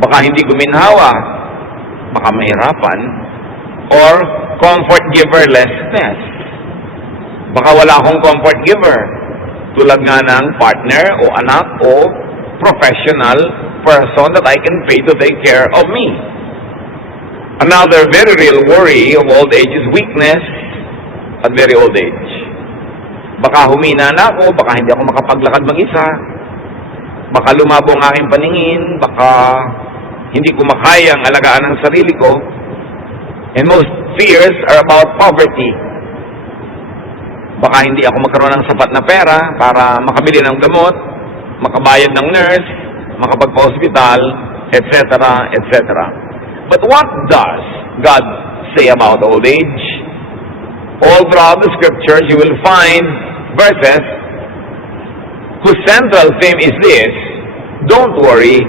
Baka hindi guminhawa, baka mahirapan, or comfort giverlessness. Baka wala akong comfort giver, tulad nga ng partner o anak o professional person that I can pay to take care of me. Another very real worry of old age is weakness at very old age. Baka humina na ako, baka hindi ako makapaglakad mag-isa, baka lumabo ang aking paningin, baka hindi ko makayang alagaan ang sarili ko. And most fears are about poverty. Baka hindi ako magkaroon ng sapat na pera para makabili ng gamot, makabayad ng nurse, makapagpa-hospital, etc., etc. But what does God say about old age? All throughout the scriptures, you will find verses whose central theme is this: don't worry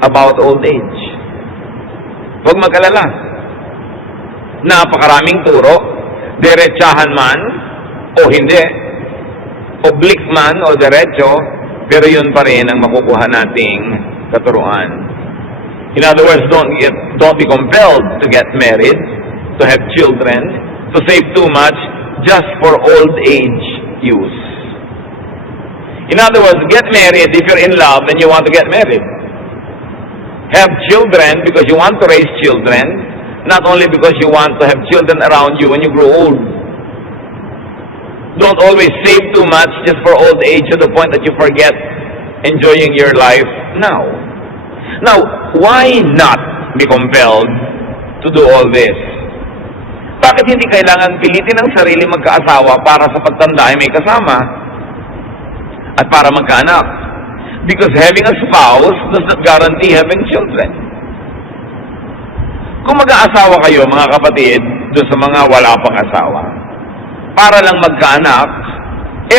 about old age. Huwag mag-alala. Napakaraming turo, diretsahan man o hindi, oblique man o diretso, pero yun pa rin ang makukuha nating katuruan. In other words, don't be compelled to get married, to have children, to save too much just for old age use. In other words, get married if you're in love and you want to get married. Have children because you want to raise children, not only because you want to have children around you when you grow old. Don't always save too much just for old age to the point that you forget enjoying your life now. Now, why not be compelled to do all this? Bakit hindi kailangan pilitin ang sarili magkaasawa para sa pagtanda ay may kasama at para magkaanak? Because having a spouse does not guarantee having children. Kung mag-aasawa kayo, mga kapatid, doon sa mga wala pang asawa, para lang magkaanak,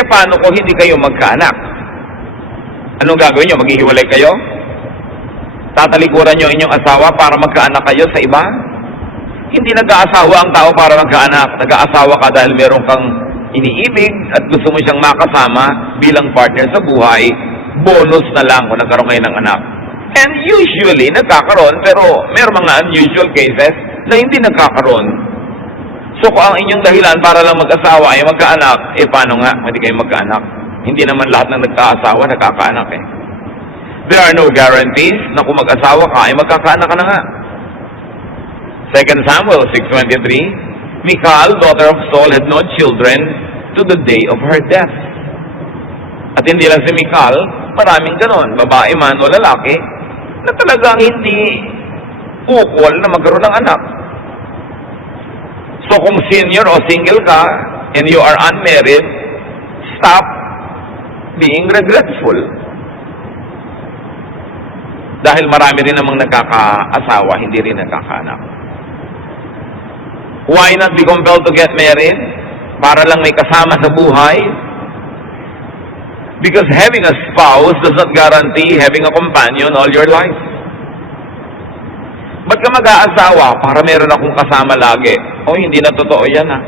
paano kung hindi kayo magkaanak? Anong gagawin nyo? Maghihiwalay kayo? Tatalikuran nyo inyong asawa para magkaanak kayo sa iba? Hindi nag-aasawa ang tao para magkaanak. Nag-aasawa ka dahil meron kang iniibig at gusto mo siyang makasama bilang partner sa buhay. Bonus na lang kung nagkaroon kayo ng anak. And usually, nagkakaroon, pero meron mga unusual cases na hindi nagkakaroon. So kung ang inyong dahilan para lang mag-asawa ay magkaanak, paano nga hindi kayo magkaanak? Hindi naman lahat ng nagkaasawa nagkakaanak eh. There are no guarantees na kung mag-asawa ka ay magkakaanak ka na nga. 2 Samuel 6:23, Michal, daughter of Saul, had no children to the day of her death. At hindi lang si Michal, maraming ganon, babae man o lalaki, na talagang hindi ukol na magkaroon ng anak. So kung senior o single ka, and you are unmarried, stop being regretful. Dahil marami rin namang nagkakaasawa, hindi rin nagkakaanak. Why not be compelled to get married? Para lang may kasama sa buhay? Because having a spouse does not guarantee having a companion all your life. Ba't ka mag-aasawa para meron akong kasama lagi? Hindi na totoo yan ha.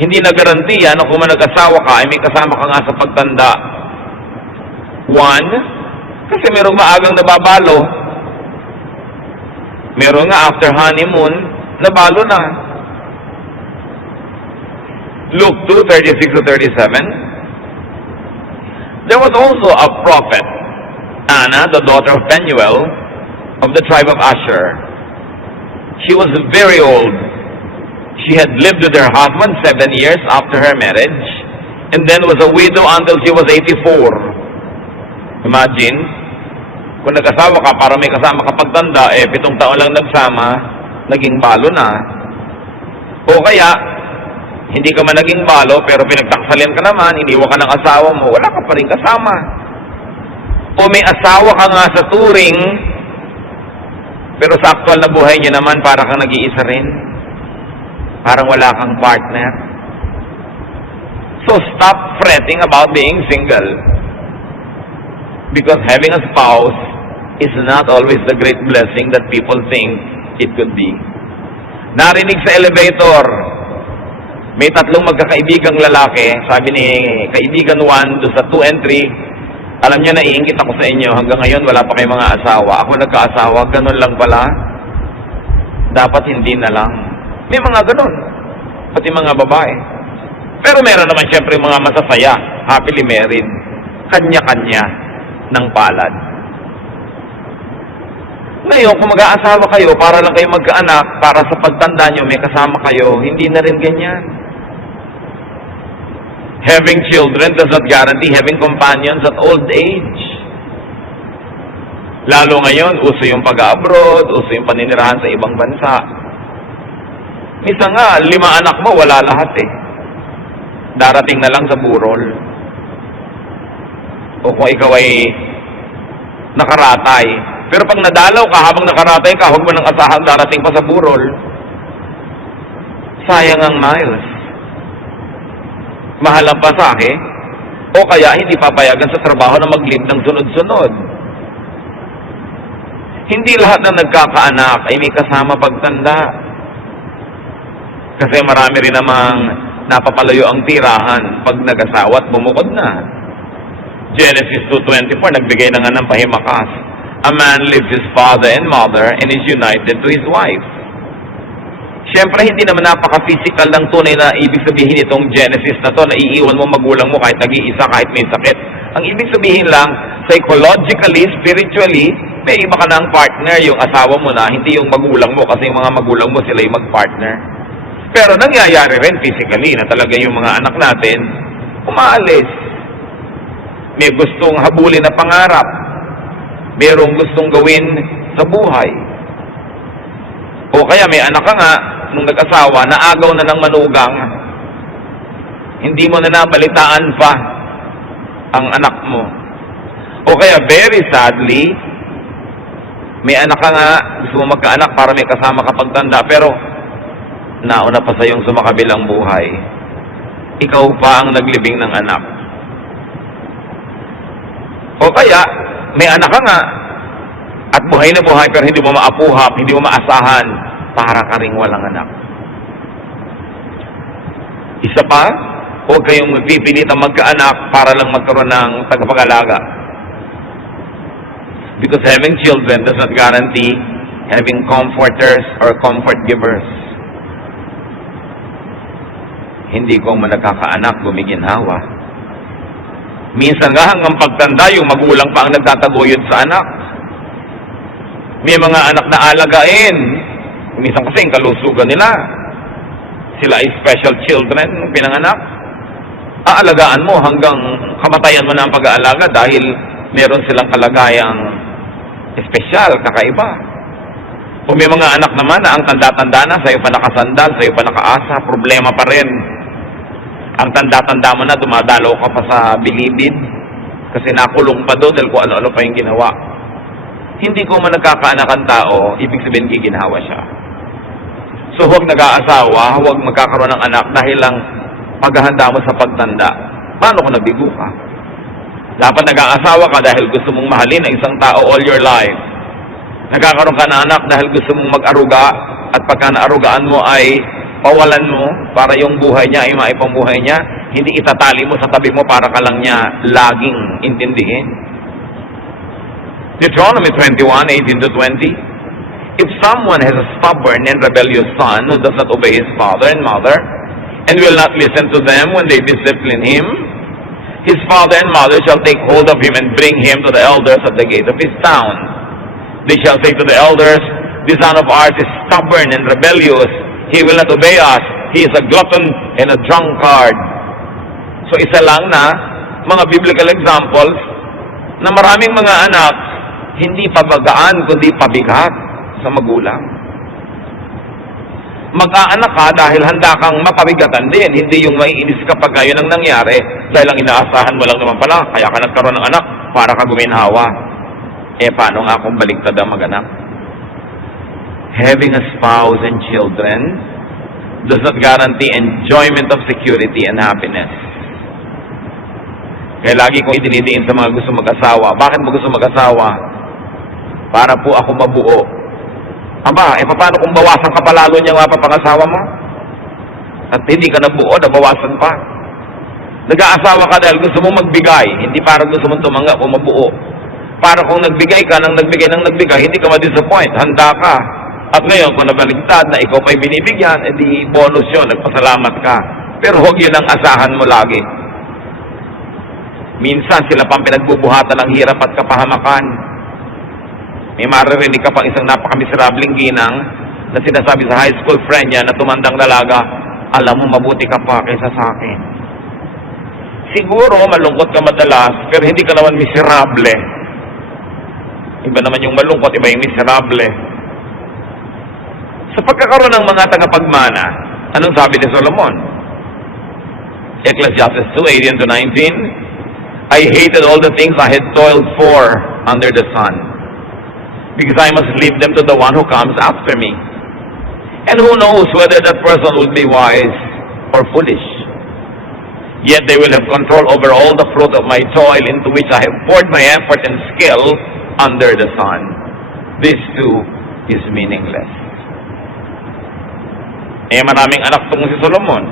Hindi na garanti yan kung nag-asawa ka ay may kasama ka nga sa pagtanda. One, kasi merong maagang nababalo. Meron nga after honeymoon, nabalo na. Luke 2:36-37. There was also a prophet, Anna, the daughter of Phanuel, of the tribe of Asher. She was very old. She had lived with her husband 7 years after her marriage, and then was a widow until she was 84. Imagine, kung nag-asawa ka para may kasama ka pagtanda, 7 taon lang nagsama, naging balo na. O kaya, hindi ka man naging balo, pero pinagtaksalin ka naman, iniwan ka ng asawa mo, wala ka pa rin kasama. O may asawa ka nga sa turing, pero sa aktual na buhay niya naman, para kang nag-iisa rin. Parang wala kang partner. So stop fretting about being single. Because having a spouse is not always the great blessing that people think it could be. Narinig sa elevator, may 3 magkakaibigang lalaki, sabi ni kaibigan 1 doon sa 2 and 3, Alam niyo, naiingit ako sa inyo. Hanggang ngayon, wala pa kayong mga asawa. Ako nagkaasawa, ganun lang pala. Dapat hindi na lang. May mga ganun. Pati mga babae. Pero meron naman siyempre mga masasaya, happily married. Kanya-kanya ng palad. Ngayon, kung mag-aasawa kayo, para lang kayo magkaanak, para sa pagtanda nyo, may kasama kayo, hindi na rin ganyan. Having children does not guarantee having companions at old age. Lalo ngayon, uso yung pag-abroad, uso yung paninirahan sa ibang bansa. Misa nga, 5 anak mo, wala lahat eh. Darating na lang sa burol. O kung ikaw ay nakaratay. Pero pag nadalaw ka, habang nakaratay ka, huwag mo nang asahan darating pa sa burol. Sayang ang miles. Mahal ang pasahe, o kaya hindi papayagan sa trabaho na mag-leave ng sunod-sunod. Hindi lahat na nagkakaanak ay may kasama pagtanda. Kasi marami rin namang napapalayo ang tirahan pag nag-asawa at bumukod na. Genesis 2:24, nagbigay na nga ng pahimakas. A man leaves his father and mother and is united to his wife. Siyempre, hindi naman napaka-physical ng tunay na ibig sabihin itong Genesis na to, na iiwan mo magulang mo kahit nag-iisa, kahit may sakit. Ang ibig sabihin lang, psychologically, spiritually, may iba ka ng partner, yung asawa mo na, hindi yung magulang mo, kasi yung mga magulang mo sila yung mag-partner. Pero nangyayari rin physically na talaga yung mga anak natin, umaalis. May gustong habulin na pangarap. Mayroong gustong gawin sa buhay. O kaya may anak ka nga, nung nag-asawa, naagaw na ng manugang, hindi mo na nabalitaan pa ang anak mo. O kaya very sadly, may anak ka nga, gusto mo magkaanak para may kasama ka pagtanda, pero nauna pa sa iyong sumakabilang buhay. Ikaw pa ang naglibing ng anak. O kaya, may anak ka nga, at buhay na buhay pero hindi mo maapuhap, hindi mo maasahan, para ka ring walang anak. Isa pa, huwag kayong magpipilitan magkaanak para lang magkaroon ng tagapag-alaga. Because having children does not guarantee having comforters or comfort givers. Hindi ko man nagkakaanak, gumiginhawa. Minsan nga hanggang pagtanda, yung magulang pa ang nagtataguyod sa anak. May mga anak na alagain. Minsan kasi yung kalusugan nila. Sila ay special children, pinanganak. Aalagaan mo hanggang kamatayan mo na ang pag-aalaga dahil meron silang kalagayang espesyal, kakaiba. O may mga anak naman na ang tanda-tanda na, sa'yo pa nakasandal, sa'yo pa nakaasa, problema pa rin. Ang tanda-tanda mo na, dumadalaw ka pa sa bilibid kasi nakulong pa doon dahil kung ano-ano pa yung ginawa. Hindi ko man nagkakaanak ang tao, ibig sabihin giginhawa siya. So huwag nag-aasawa, huwag magkakaroon ng anak dahil lang paghahanda mo sa pagtanda. Paano kung nabigo ka? Dapat nag-aasawa ka dahil gusto mong mahalin ang isang tao all your life. Nagkakaroon ka ng anak dahil gusto mong mag-aruga at pagka naarugaan mo ay pawalan mo para yung buhay niya ay maipambuhay niya. Hindi itatali mo sa tabi mo para ka lang niya laging intindihin. Deuteronomy 21:18-20. If someone has a stubborn and rebellious son who does not obey his father and mother and will not listen to them when they discipline him, his father and mother shall take hold of him and bring him to the elders at the gate of his town. They shall say to the elders, "This son of ours is stubborn and rebellious. He will not obey us. He is a glutton and a drunkard." So isa lang na mga biblical examples na maraming mga anak hindi pabagaan kundi pabigat sa magulang. Mag-aanak ka dahil handa kang mapabigatan din, hindi yung maiinis ka pag yun ang nangyari dahil ang inaasahan mo lang naman pala, kaya ka nagkaroon ng anak para ka guminhawa. Paano nga kung baliktad ang mag-anak? Having a spouse and children does not guarantee enjoyment of security and happiness. Kaya lagi kong idinidiin sa mga gusto mag-asawa. Bakit mo gusto mag-asawa? Para po ako mabuo. Aba, paano kung bawasan ka pa lalo niya nga pa pangasawa mo? At hindi ka nabuo, nabawasan pa. Nag-aasawa ka dahil gusto mong magbigay, hindi para gusto mong tumanggap o mabuo. Para kung nagbigay ka ng nagbigay, hindi ka ma-disappoint, handa ka. At ngayon, kung nabaligtad na ikaw pa'y binibigyan, edi bonus yun, nagpasalamat ka. Pero huwag yun ang asahan mo lagi. Minsan, sila pang pinagbubuhatan ng hirap at kapahamakan. May maririnig ka pang isang napakamiserableng ginang na sinasabi sa high school friend niya na tumandang dalaga, alam mo, mabuti ka pa kaysa sa akin. Siguro, malungkot ka madalas, pero hindi ka naman miserable. Iba naman yung malungkot, iba yung miserable. Sa pagkakaroon ng mga tagapagmana, anong sabi ni Solomon? Ecclesiastes 2:18-19, I hated all the things I had toiled for under the sun, because I must leave them to the one who comes after me. And who knows whether that person will be wise or foolish. Yet they will have control over all the fruit of my toil into which I have poured my effort and skill under the sun. This too is meaningless. Maraming anak tong si Solomon.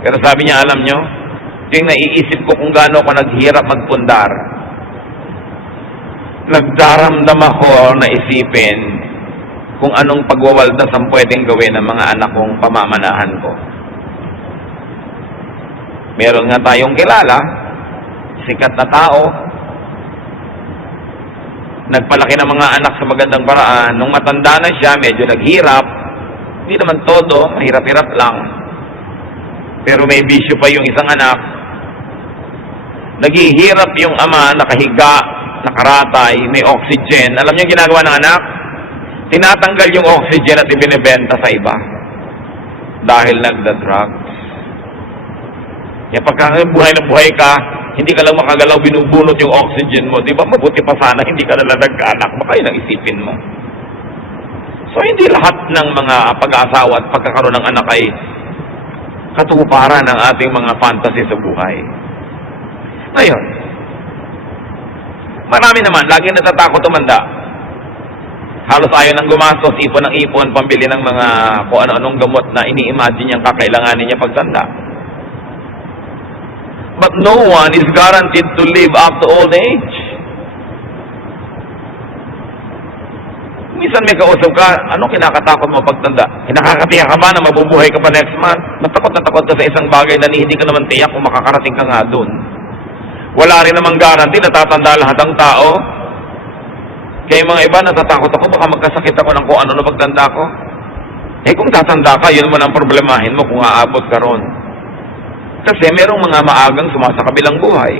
Pero sabi niya, alam nyo, yung naiisip ko kung gaano ako naghirap magpundar. Nagdaramdam ako na isipin kung anong pagwawaldas ang pwedeng gawin ng mga anak kong pamamanahan ko. Meron nga tayong kilala, sikat na tao, nagpalaki ng mga anak sa magandang paraan. Nung matanda na siya, medyo naghirap. Hindi naman todo, mahirap-hirap lang. Pero may bisyo pa yung isang anak. Naghihirap yung ama, nakahiga, nakaratay, may oxygen. Alam niyo yung ginagawa ng anak? Tinatanggal yung oxygen at ibinibenta sa iba. Dahil nagda-drugs. Kaya pagka buhay na buhay ka, hindi ka lang makagalaw, binubunot yung oxygen mo. Di ba mabuti pa sana, hindi ka nalang nagkaanak. Baka yun ang isipin mo. So, hindi lahat ng mga pag-aasawa at pagkakaroon ng anak ay katuparan ng ating mga fantasy sa buhay. Ngayon, marami naman, lagi natatakot tumanda. Halos ayaw nang gumastos, ipon ng ipon, pambili ng mga kung ano-anong gamot na ini-imagine niyang kakailanganin niya pagtanda. But no one is guaranteed to live up to old age. Minsan may kausap ka, anong kinakatakot mo pagtanda? Nakakatiyak ka ba na mabubuhay ka pa next month? Natakot na takot ka sa isang bagay na hindi ka naman tiyak kung makakarating ka nga doon. Wala rin namang guarantee na tatanda lahat ng tao. Kaya mga iba, natatakot ako, baka magkasakit ako ng kung ano na pagtanda ko. Kung tatanda ka, yun man ang problemahin mo kung aabot ka ron. Kasi merong mga maagang sumasakabilang buhay.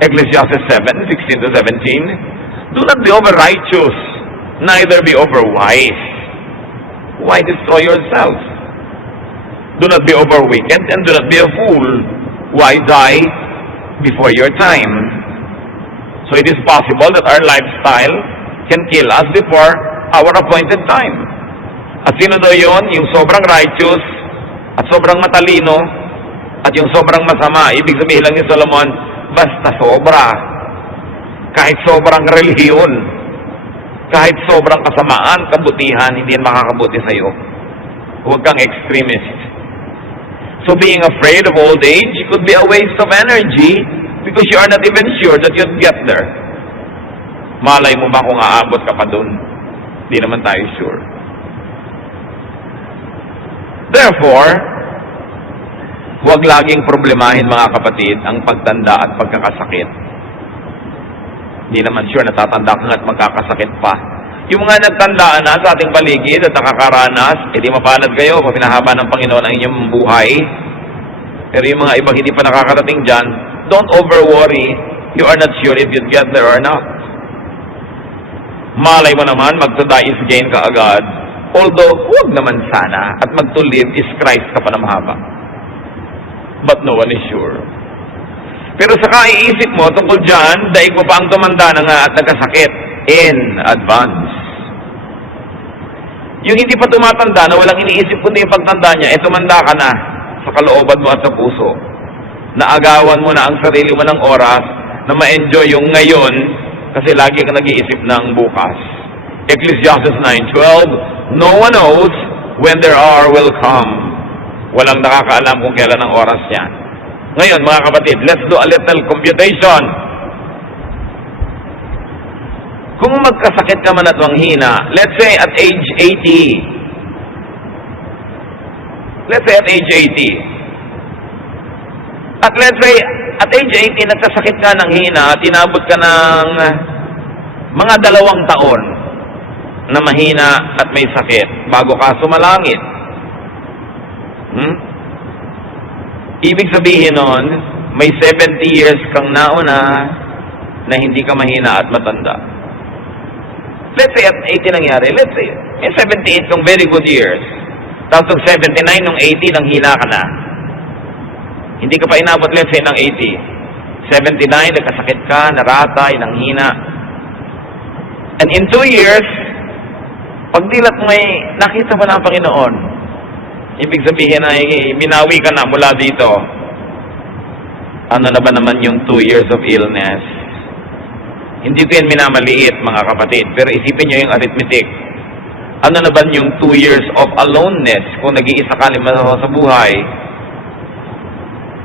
Ecclesiastes 7:16-17, do not be over-righteous, neither be over-wise. Why destroy yourself? Do not be over-wicked, and do not be a fool. Why die before your time? So it is possible that our lifestyle can kill us before our appointed time. At sino daw yun? Yung sobrang righteous, at sobrang matalino, at yung sobrang masama. Ibig sabihin lang ni Solomon, basta sobra. Kahit sobrang relihiyon, kahit sobrang kasamaan, kabutihan, hindi yan makakabuti sa'yo. Huwag kang extremist. So being afraid of old age could be a waste of energy because you are not even sure that you'll get there. Malay mo ba kung aabot ka pa dun? Hindi naman tayo sure. Therefore, huwag laging problemahin mga kapatid ang pagtanda at pagkakasakit. Hindi naman sure natatanda ka at magkakasakit pa. Yung mga nagtandaan na sa ating paligid at nakakaranas, edi mapalad kayo kung pinahaba ng Panginoon ang inyong buhay. Pero yung mga ibang hindi pa nakakarating dyan, don't over-worry. You are not sure if you'd get there or not. Malay mo naman, mag-to-die is gain ka agad. Although, huwag naman sana. At mag-to-live is Christ ka pa na mahaba. But no one is sure. Pero sa kaiisip mo, tungkol dyan, daig mo pa ang tumanda na nga at nagkasakit in advance. Yung hindi pa tumatanda na walang iniisip kundi yung pagtanda niya, tumanda ka na sa kalooban mo at sa puso. Naagawan mo na ang sarili mo ng oras na ma-enjoy yung ngayon kasi lagi ka nag-iisip ng bukas. Ecclesiastes 9:12, no one knows when their hour will come. Walang nakakaalam kung kailan ang oras yan. Ngayon, mga kapatid, let's do a little computation. Kung magkasakit ka man at manghina, let's say at age 80. Let's say at age 80. At let's say, at age 80, nagkasakit ka ng hina at inabot ka ng mga 2 taon na mahina at may sakit bago ka sumalangit. Ibig sabihin nun, may 70 years kang nauna na hindi ka mahina at matanda. Let's say at 80 nangyari. Let's say, may 78 kang very good years. Tapos ng 79, nung 80, nang hina ka na. Hindi ka pa inabot, let's say, ng 80. 79, nagkasakit ka, naratay, nang hina. And in 2 years, pagdilat mo may nakita mo na ang Panginoon. Ibig sabihin ay minawi ka na mula dito. Ano na ba naman yung 2 years of illness? Hindi ko yan minamaliit, mga kapatid. Pero isipin nyo yung arithmetic. Ano na ba yung 2 years of aloneness kung nag-iisa ka naman sa buhay?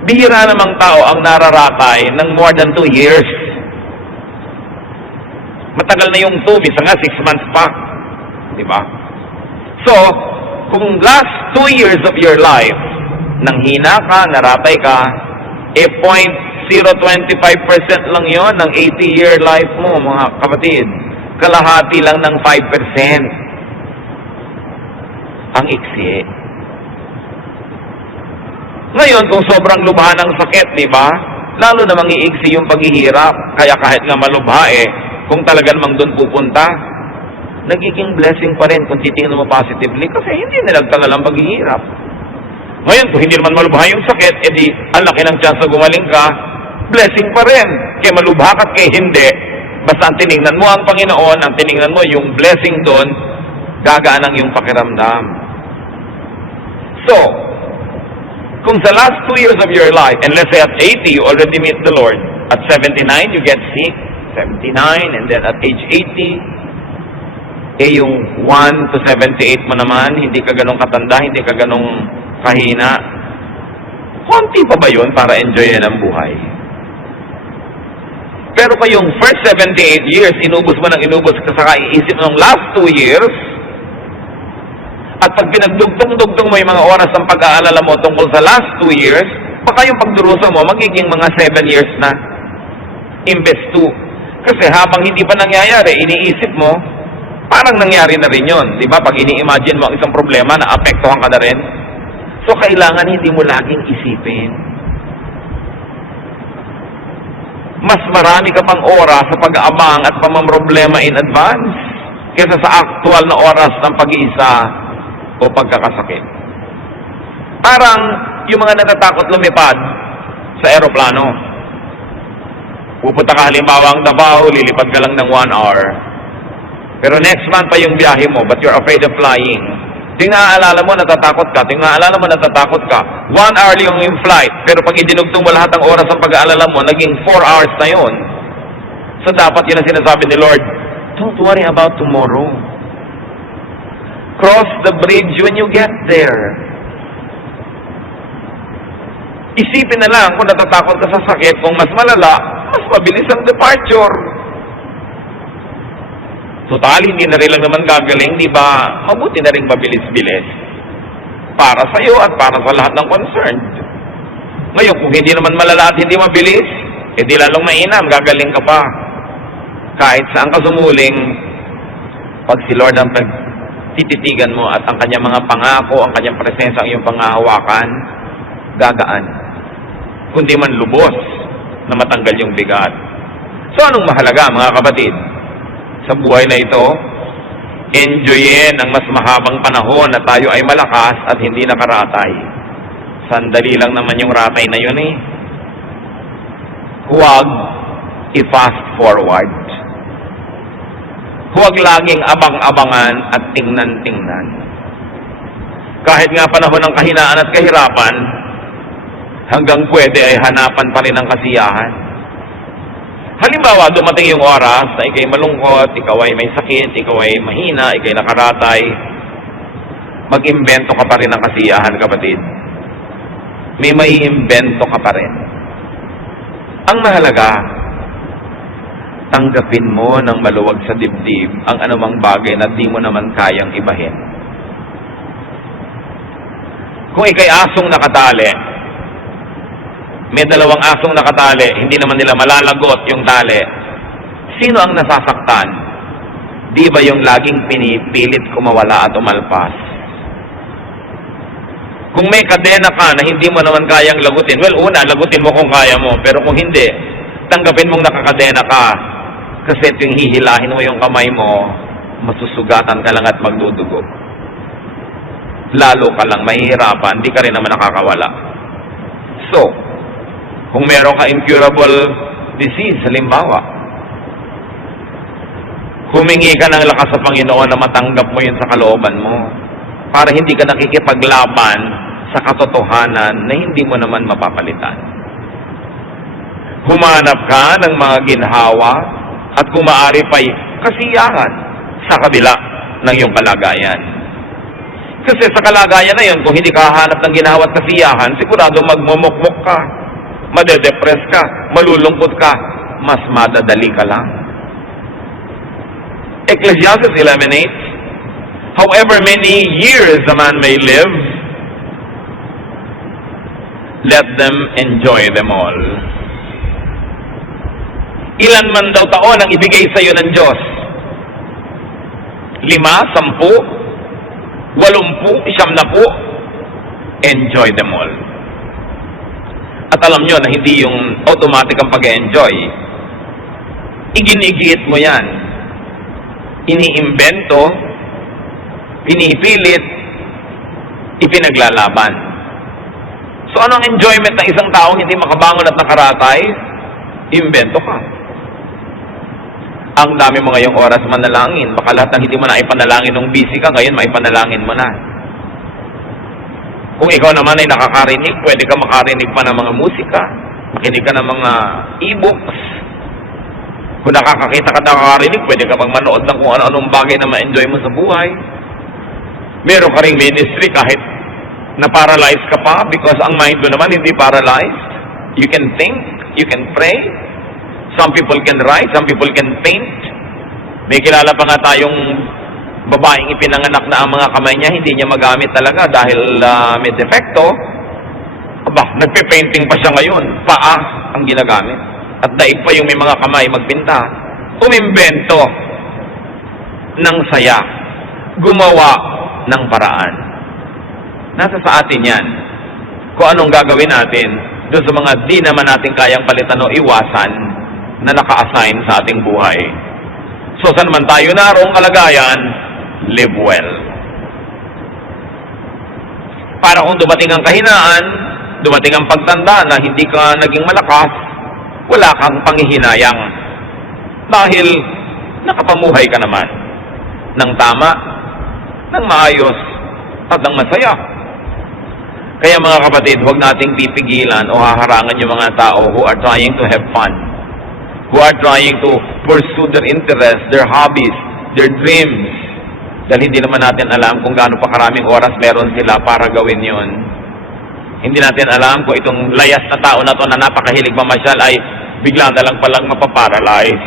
Bihira namang tao ang nararatay ng more than 2 years. Matagal na yung 2, misa nga 6 months pa. Diba? So, kung last 2 years of your life, nang hina ka, naratay ka, 0.025% lang yon ng 80-year life mo, mga kapatid. Kalahati lang ng 5%. Ang iksi. Ngayon, kung sobrang lubha ng sakit, di ba? Lalo namang iiksi yung paghihirap. Kaya kahit nga malubha kung talagang mang doon pupunta, nagiging blessing pa rin kung titingnan mo positively kasi hindi nilagtagal ang paghihirap. Ngayon, kung hindi naman malubha yung sakit, edi ang laki ng chance na gumaling ka, blessing pa rin. Kaya malubha ka kaya hindi. Basta ang tinignan mo ang Panginoon, ang tinignan mo yung blessing doon, gagaan ang yung pakiramdam. So, kung sa last 2 years of your life, and let's say at 80, you already meet the Lord. At 79, you get sick. 79, and then at age 80, yung 1 to 78 mo naman, hindi ka ganong katanda, hindi ka ganong kahina. Konti pa ba yun para enjoyin ang buhay? Pero kayong first 78 years, inubos mo ng inubos ka sa kaiisip ng last 2 years, at pag pinagdugtong-dugtong mo yung mga oras ng pag-aalala mo tungkol sa last 2 years, baka yung pagdurusa mo magiging mga 7 years na. Imbes 2. Kasi habang hindi pa nangyayari, iniisip mo, parang nangyari na rin yun. Di ba? Pag ini-imagine mo ang isang problema, naapektuhan ka na rin. So, kailangan hindi mo laging isipin. Mas marami ka pang oras sa pag-aabang at pamamroblema in advance kaysa sa actual na oras ng pag-iisa o pagkakasakit. Parang yung mga natatakot lumipad sa eroplano. Pupunta ka halimbawa ang Davao, lilipad ka lang ng 1 hour. Pero next month pa yung biyahe mo, but you're afraid of flying. Ting naaalala mo, natatakot ka. 1 hour lang yung flight. Pero pag idinugtong mo lahat ng oras ng pag-aalala mo, naging 4 hours na yun. So dapat yun ang sinasabi ni Lord, don't worry about tomorrow. Cross the bridge when you get there. Isipin na lang kung natatakot ka sa sakit, kung mas malala, mas mabilis ang departure. Total, hindi na rin lang naman gagaling, di ba? Mabuti na rin mabilis-bilis. Para sa iyo at para sa lahat ng concerned. Ngayon, kung hindi naman malala at hindi mabilis, hindi lalong mainam, gagaling ka pa. Kahit saan ka sumuling, pag si Lord ang tititigan mo at ang kanyang mga pangako, ang kanyang presensya, ang iyong pangahawakan, gagaan. Kundi man lubos na matanggal yung bigat. So anong mahalaga, mga kapatid? Sa buhay na ito, enjoyin ang mas mahabang panahon na tayo ay malakas at hindi nakaratay. Sandali lang naman yung ratay na yun Huwag i-fast forward. Huwag laging abang-abangan at tingnan-tingnan. Kahit nga panahon ng kahinaan at kahirapan, hanggang pwede ay hanapan pa rin ang kasiyahan. Halimbawa, dumating yung oras na ikay malungkot, ikaw ay may sakit, ikaw ay mahina, ikay nakaratay, mag-imbento ka pa rin ng kasiyahan, kapatid. may maiimbento ka pa rin. Ang mahalaga, tanggapin mo ng maluwag sa dibdib ang anumang bagay na di mo naman kayang ibahin. Kung ikay asong nakatali, may dalawang asong nakatali, hindi naman nila malalagot yung tali, sino ang nasasaktan? Di ba yung laging pinipilit kumawala at umalpas? Kung may kadena ka na hindi mo naman kayang lagutin, well, una, lagutin mo kung kaya mo. Pero kung hindi, tanggapin mong nakakadena ka. Kasi tuwing hihilahin mo yung kamay mo, masusugatan ka lang at magdudugo. Lalo ka lang mahihirapan, di ka rin naman nakakawala. So, kung meron ka incurable disease, halimbawa, humingi ka ng lakas sa Panginoon na matanggap mo yun sa kalooban mo para hindi ka nakikipaglaban sa katotohanan na hindi mo naman mapapalitan. Humanap ka ng mga ginhawa at kung maaari pa'y kasiyahan sa kabila ng iyong kalagayan. Kasi sa kalagayan na yun, kung hindi ka hahanap ng ginhawa at kasiyahan, sigurado magmumukmuk ka, madedepress ka, malulungkot ka, mas madadali ka lang. Ecclesiastes 11:8, however many years a man may live, let them enjoy them all. Ilan man daw taon ang ibigay sa iyo ng Diyos? 5, 10, 80, 90, enjoy them all. At alam nyo na hindi yung automatic ang pag-enjoy. Iginigit mo yan. Iniimbento, pinipilit, ipinaglalaban. So anong enjoyment ng isang taong hindi makabangon at nakaratay? Imbento ka. Ang dami mo ngayong oras manalangin. Baka lahat ng hindi mo na ipanalangin nung busy ka, ngayon maipanalangin mo na. Kung ikaw naman ay nakakarinig, pwede ka makarinig pa ng mga musika, makinig ka ng mga e-books. Kung nakakakita ka nakakarinig, pwede ka magmanood ng kung ano-anong bagay na ma-enjoy mo sa buhay. Meron ka ring ministry kahit na-paralyze ka pa because ang mind mo naman hindi paralyzed. You can think, you can pray. Some people can write, some people can paint. May kilala pa nga tayong babaeng ipinanganak na ang mga kamay niya hindi niya magamit talaga dahil may defecto. Aba, nagpe-painting pa siya ngayon. Paa ang ginagamit. At daig pa yung may mga kamay magpinta. Umimbento ng saya. Gumawa ng paraan. Nasa sa atin yan. Kung anong gagawin natin doon sa mga di naman natin kayang palitan o iwasan na naka-assign sa ating buhay. So saan man tayo naroong kalagayan, live well. Para kung dumating ang kahinaan, dumating ang pagtanda na hindi ka naging malakas, wala kang panghihinayang. Dahil nakapamuhay ka naman ng tama, ng maayos, at ng masaya. Kaya mga kapatid, huwag nating pipigilan o haharangan yung mga tao who are trying to have fun, who are trying to pursue their interests, their hobbies, their dreams. Dahil hindi naman natin alam kung gaano pa karaming oras meron sila para gawin yon. Hindi natin alam kung itong layas na tao na to na napakahilig mamasyal ay bigla na lang palang mapaparalyze.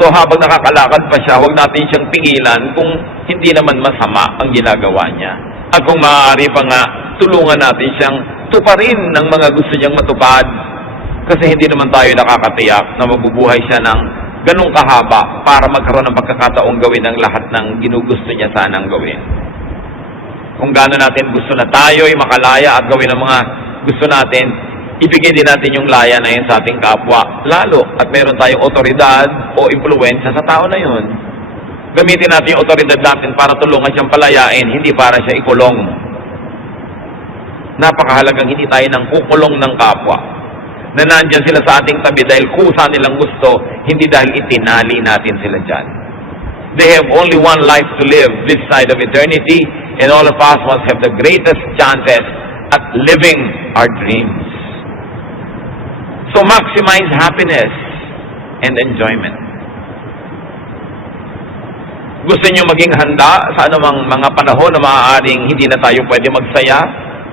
So habang nakakalakad pa siya, huwag natin siyang pigilan kung hindi naman masama ang ginagawa niya. At kung maaari pa nga, tulungan natin siyang tuparin ng mga gusto niyang matupad. Kasi hindi naman tayo nakakatiyak na mabubuhay siya ng ganung kahaba para magkaroon ng pagkakataong gawin ang lahat ng ginugusto niya sanang gawin. Kung gaano natin gusto na tayo ay makalaya at gawin ang mga gusto natin, ibigay din natin yung laya na yun sa ating kapwa. Lalo at meron tayong otoridad o impluwensya sa tao na yun. Gamitin natin yung otoridad natin para tulungan siyang palayain, hindi para siya ikulong. Napakahalagang hindi tayo nang kukulong ng kapwa. Na nandyan sila sa ating tabi dahil kusa nilang gusto, hindi dahil itinali natin sila dyan. They have only one life to live this side of eternity, and all of us must have the greatest chances at living our dreams. So maximize happiness and enjoyment. Gusto niyo maging handa sa anumang mga panahon na maaaring hindi na tayo pwede magsaya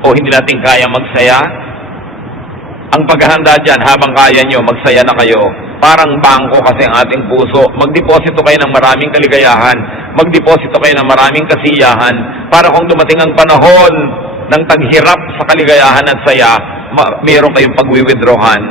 o hindi natin kaya magsaya? Ang paghahanda dyan, habang kaya nyo, magsaya na kayo. Parang bangko kasi ang ating puso. Magdeposito kayo ng maraming kaligayahan. Magdeposito kayo ng maraming kasiyahan. Para kung dumating ang panahon ng taghirap sa kaligayahan at saya, meron kayong pag-withdrawhan.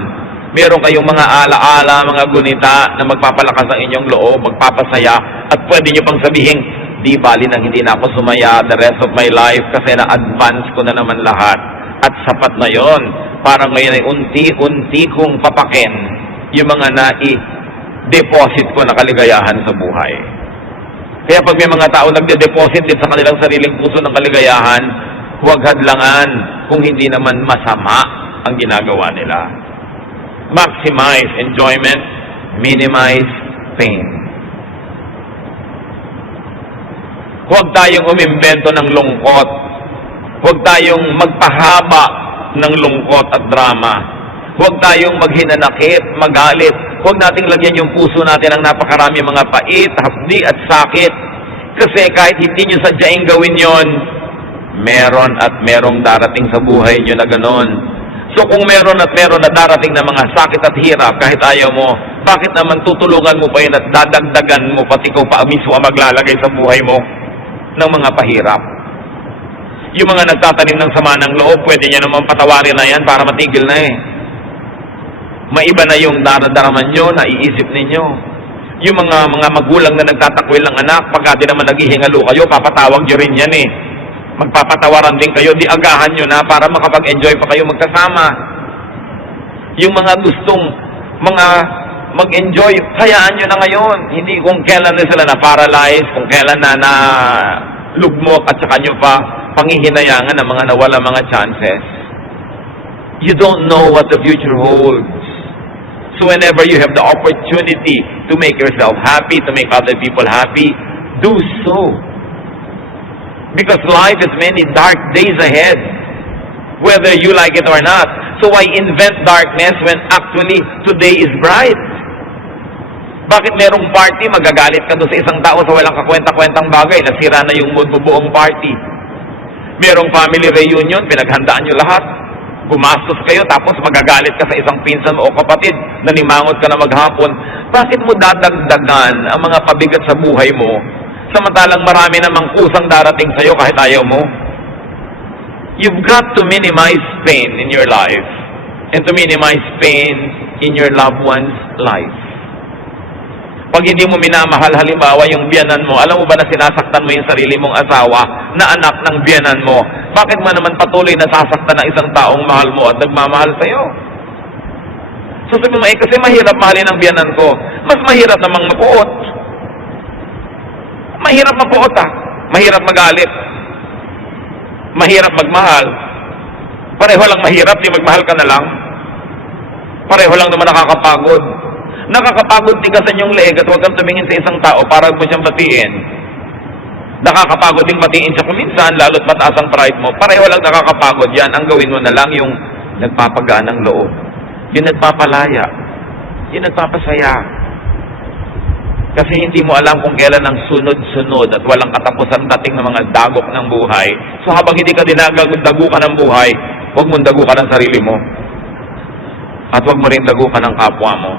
Meron kayong mga alaala, mga gunita na magpapalakas ang inyong loob, magpapasaya. At pwede nyo pang sabihin, di bali nang hindi na ako sumaya the rest of my life kasi na-advance ko na naman lahat. At sapat na yon. Para ngayon ay unti-unti kong papakin yung mga nai-deposit ko na kaligayahan sa buhay. Kaya pag may mga tao nagde-deposit din sa kanilang sariling puso ng kaligayahan, huwag hadlangan kung hindi naman masama ang ginagawa nila. Maximize enjoyment, minimize pain. Huwag tayong umimbento ng lungkot. Huwag tayong magpahaba ng lungkot at drama. Huwag tayong maghinanakit, magalit. Huwag nating lagyan yung puso natin ng napakarami mga pait, hapdi at sakit. Kasi kahit hindi nyo sadyaing gawin yon, meron at merong darating sa buhay nyo na ganon. So kung meron at meron na darating na mga sakit at hirap kahit ayaw mo, bakit naman tutulungan mo pa yun at dadagdagan mo pati ko pa mismo ang maglalagay sa buhay mo ng mga pahirap? Yung mga nagtatanim ng sama ng loob, pwede niya naman patawarin na yan para matigil na eh. Maiba na yung daradaraman nyo, naiisip ninyo. Yung mga magulang na nagtatakwil ng anak, pagka di naman naghihingalo kayo, papatawag nyo rin yan eh. Magpapatawaran din kayo, di agahan nyo na para makapag-enjoy pa kayo magkasama. Yung mga gustong mag-enjoy, hayaan nyo na ngayon. Hindi kung kailan na sila na-paralyze, kung kailan na lugmok at saka nyo pa panghihinayangan ng mga nawala mga chances. You don't know what the future holds. So whenever you have the opportunity to make yourself happy, to make other people happy, do so. Because life is many dark days ahead, whether you like it or not. So why invent darkness when actually today is bright? Bakit merong party, magagalit ka doon sa isang tao sa walang kakwenta-kwentang bagay, nasira na yung mood mo buong party. Merong family reunion, pinaghandaan nyo lahat. Gumastos kayo, tapos magagalit ka sa isang pinsan mo o kapatid, nanimangot ka na maghapon. Bakit mo dadagdagan ang mga pabigat sa buhay mo, samantalang marami namang kusang darating sa'yo kahit ayaw mo? You've got to minimize pain in your life and to minimize pain in your loved one's life. Pag hindi mo minamahal, halimbawa yung biyanan mo, alam mo ba na sinasaktan mo yung sarili mong asawa na anak ng biyanan mo? Bakit mo naman patuloy na sasaktan ng isang taong mahal mo at nagmamahal sa'yo? So sabi mo, kasi mahirap mahalin ang biyanan ko. Mas mahirap namang mapuot. Mahirap mapuot Mahirap magalit. Mahirap magmahal. Pareho lang mahirap, di magmahal ka na lang. Pareho lang naman nakakapagod. Nakakapagod tigasan yung leeg at huwag kang tumingin sa isang tao para mo siyang batiin. Nakakapagod ding batiin siya kuminsan, lalo't mataas ang pride mo. Pareho lang nakakapagod yan. Ang gawin mo na lang yung nagpapagaan ng loob. Yung nagpapalaya. Yung nagpapasaya. Kasi hindi mo alam kung kailan ang sunod-sunod at walang katapusan dating ng mga dagok ng buhay. So habang hindi ka dinadagukan ng buhay, huwag mong dagukan ang sarili mo. At huwag mo rin dagukan ang kapwa mo.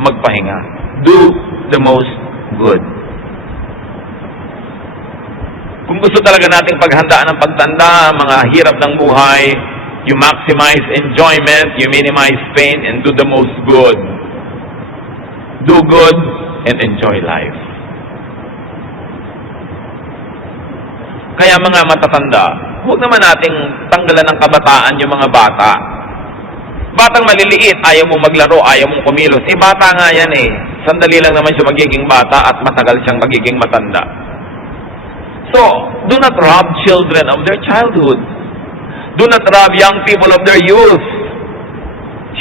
Magpahinga. Do the most good. Kung gusto talaga nating paghandaan ng pagtanda, mga hirap ng buhay, you maximize enjoyment, you minimize pain, and do the most good. Do good and enjoy life. Kaya mga matatanda, huwag naman nating tanggalan ng kabataan yung mga bata. Batang maliliit, ayaw mong maglaro, ayaw mong kumilos. Bata nga yan eh. Sandali lang naman siya magiging bata at matagal siyang magiging matanda. So, do not rob children of their childhood. Do not rob young people of their youth.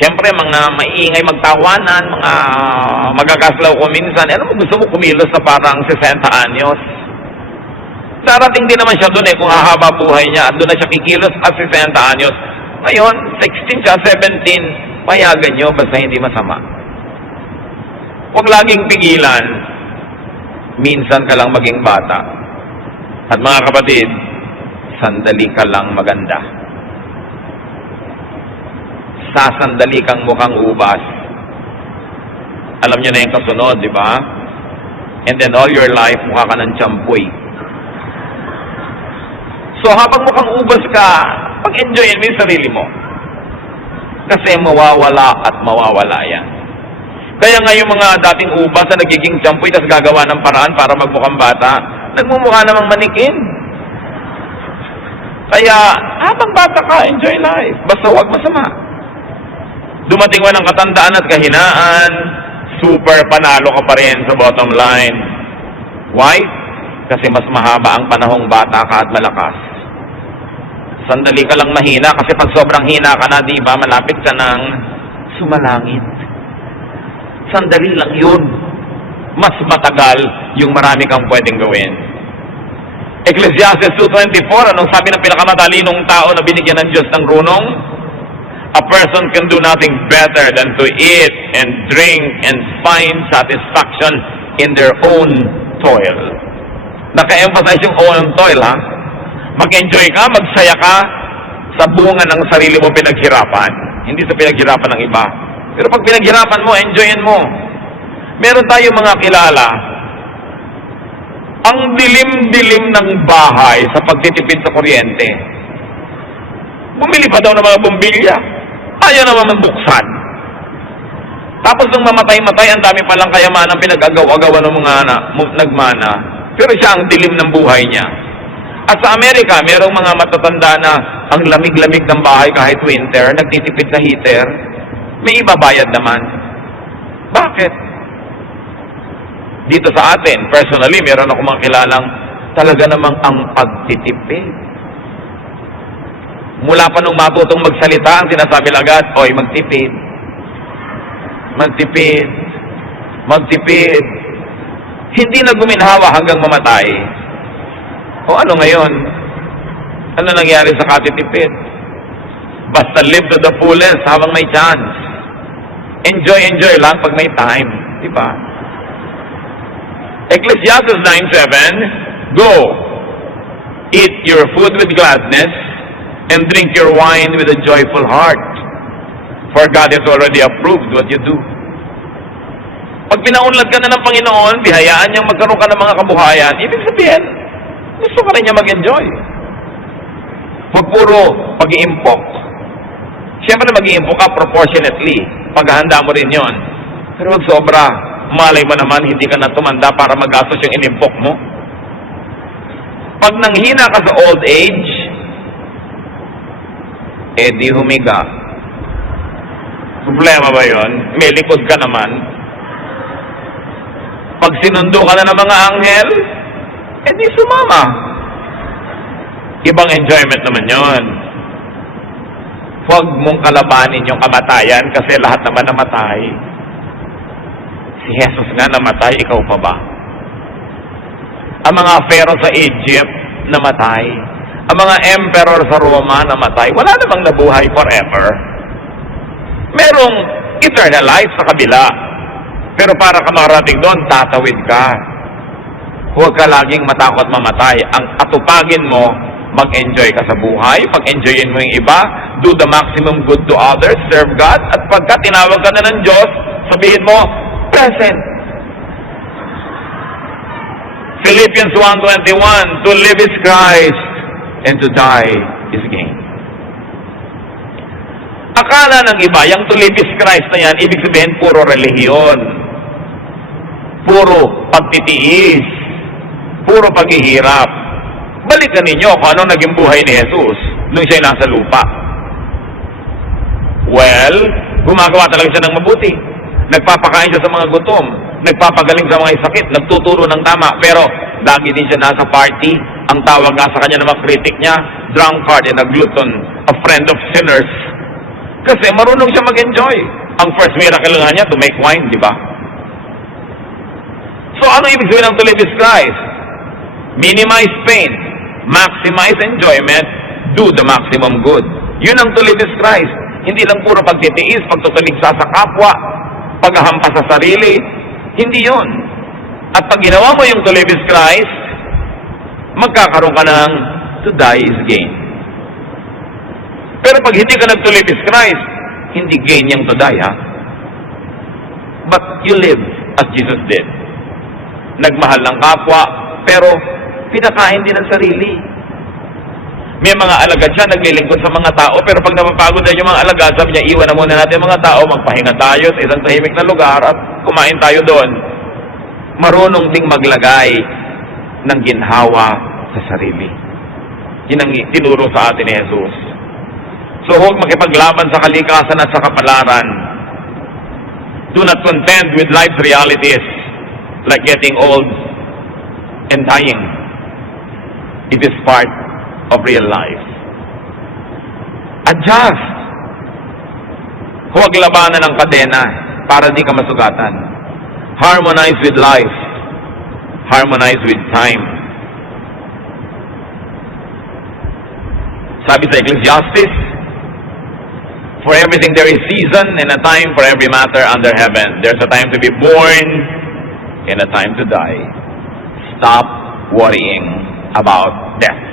Siyempre, mga maiingay magtawanan, mga magagaslaw ko minsan. Ano mo gusto mo kumilos na parang 60 anyos? Darating din naman siya doon kung hahaba buhay niya at doon na siya kikilos at 60 anyos. Ngayon, 16 siya, 17, payagan nyo basta hindi masama. Huwag laging pigilan. Minsan ka lang maging bata. At mga kapatid, sandali ka lang maganda. sasandali kang mukhang ubas. Alam niyo na yung kasunod, di ba? And then all your life, mukha ka ng tiyampoy. So habang mukhang ubas ka, pag-enjoyin mo yung sarili mo. Kasi mawawala at mawawala yan. Kaya nga yung mga dating ubas na nagiging tiyampoy tapos gagawa ng paraan para magmukhang bata, nagmumukha namang manikin. Kaya habang bata ka, enjoy life. Basta huwag masama. Dumating mo ng katandaan at kahinaan, super panalo ka pa rin sa bottom line. Why? Kasi mas mahaba ang panahong bata ka at malakas. Sandali ka lang mahina kasi pag sobrang hina ka na, di ba, malapit ka ng sumalangit. Sandali lang yun. Mas matagal yung marami kang pwedeng gawin. Ecclesiastes 2:24, anong sabi ng pinakamatalinong tao na binigyan ng Diyos ng runong? A person can do nothing better than to eat and drink and find satisfaction in their own toil. Naka-emphasize yung own toil, ha? Mag-enjoy ka, magsaya ka sa bunga ng sarili mo pinaghirapan. Hindi sa pinaghirapan ng iba. Pero pag pinaghirapan mo, enjoyin mo. Meron tayo mga kilala, ang dilim-dilim ng bahay sa pagtitipid sa kuryente. Bumili pa daw ng mga bumbilya. Ayaw naman mabuksan. Tapos nung mamatay-matay, ang dami palang kayamanang pinag-agaw-agawan ng mga nagmana. Pero siya ang dilim ng buhay niya. At sa Amerika, merong mga matatanda na ang lamig-lamig ng bahay kahit winter, nagtitipid sa heater, may ibabayad naman. Bakit? Dito sa atin, personally, meron ako mga kilalang talaga namang ang pagtitipid. Mula pa nung matutong magsalita, ang sinasabi agad, oy, magtipid. Magtipid. Magtipid. Hindi na guminhawa hanggang mamatay. O ano ngayon? Ano nangyari sa katitipid? Basta live to the fullest habang may chance. Enjoy lang pag may time. Diba? Ecclesiastes 9:7, go, eat your food with gladness, and drink your wine with a joyful heart, for God has already approved what you do. Pag pinaunlad ka na ng Panginoon, bihayaan niyang magkaroon ka ng mga kabuhayan, ibig sabihin, gusto ka rin niya mag-enjoy. Huwag puro pag-iimpok. Siyempre mag-iimpok ka proportionately. Paghahanda mo rin yon. Pero huwag sobra. Malay mo naman, hindi ka na tumanda para magastos yung inimpok mo. Pag nanghina ka sa old age, di humiga. Problema ba yon? May likod ka naman. Pag sinundo ka na ng mga anghel, di sumama. Ibang enjoyment naman yon. Huwag mong kalabanin yung kamatayan kasi lahat naman namatay. Si Jesus nga namatay, ikaw pa ba? Ang mga pharaoh sa Egypt, namatay. Ang mga emperor sa Roma, namatay. Wala namang nabuhay forever. Merong eternal life sa kabila. Pero para ka makarating doon, tatawid ka. Huwag ka laging matakot mamatay. Ang atupagin mo, mag-enjoy ka sa buhay, pag-enjoyin mo yung iba, do the maximum good to others, serve God, at pagka tinawag ka na ng Diyos, sabihin mo, present. Philippians 1:21, to live is Christ, and to die is gain. Akala ng iba, yung to live is Christ na yan, ibig sabihin puro relihiyon, puro pagtitiis, puro paghihirap. Balikan ninyo kung anong naging buhay ni Jesus nung siya'y nasa lupa. Well, gumagawa talaga siya ng mabuti. Nagpapakain siya sa mga gutom, nagpapagaling sa mga sakit, nagtuturo ng tama, pero lagi din siya nasa party. Ang tawag nga sa kanya ng mga kritik niya, drunkard and a glutton, a friend of sinners. Kasi marunong siya mag-enjoy. Ang first miracle nga niya, to make wine, di ba? So ano ibig sabihin ng to live is Christ? Minimize pain, maximize enjoyment, do the maximum good. Yun ang to live is Christ. Hindi lang puro pagtitiis, pagtutuligsa sa kapwa, paghahampas sa sarili. Hindi yun. At pag ginawa mo yung to live is Christ, magkakaroon ka ng to die is gain. Pero pag hindi ka nag to live is Christ, Hindi gain niyang to die, ha? But you live as Jesus did. Nagmahal ng kapwa, pero pinakain din ang sarili. May mga alagad siya, naglilingkod sa mga tao, pero pag napapagod na yung mga alagad, sabi niya, iwan na muna natin mga tao, magpahinga tayo sa isang tahimik na lugar at kumain tayo doon. Marunong ding maglagay ng ginhawa sa sarili. Yun ang tinuro sa atin ni Jesus. So huwag makipaglaban sa kalikasan at sa kapalaran. Do not contend with life's realities like getting old and dying. It is part of real life. Adjust. Huwag labanan ng kadena para di ka masugatan. Harmonize with life. Harmonize with time. Sabi sa Ecclesiastes, for everything there is season and a time for every matter under heaven. There's a time to be born and a time to die. Stop worrying about death.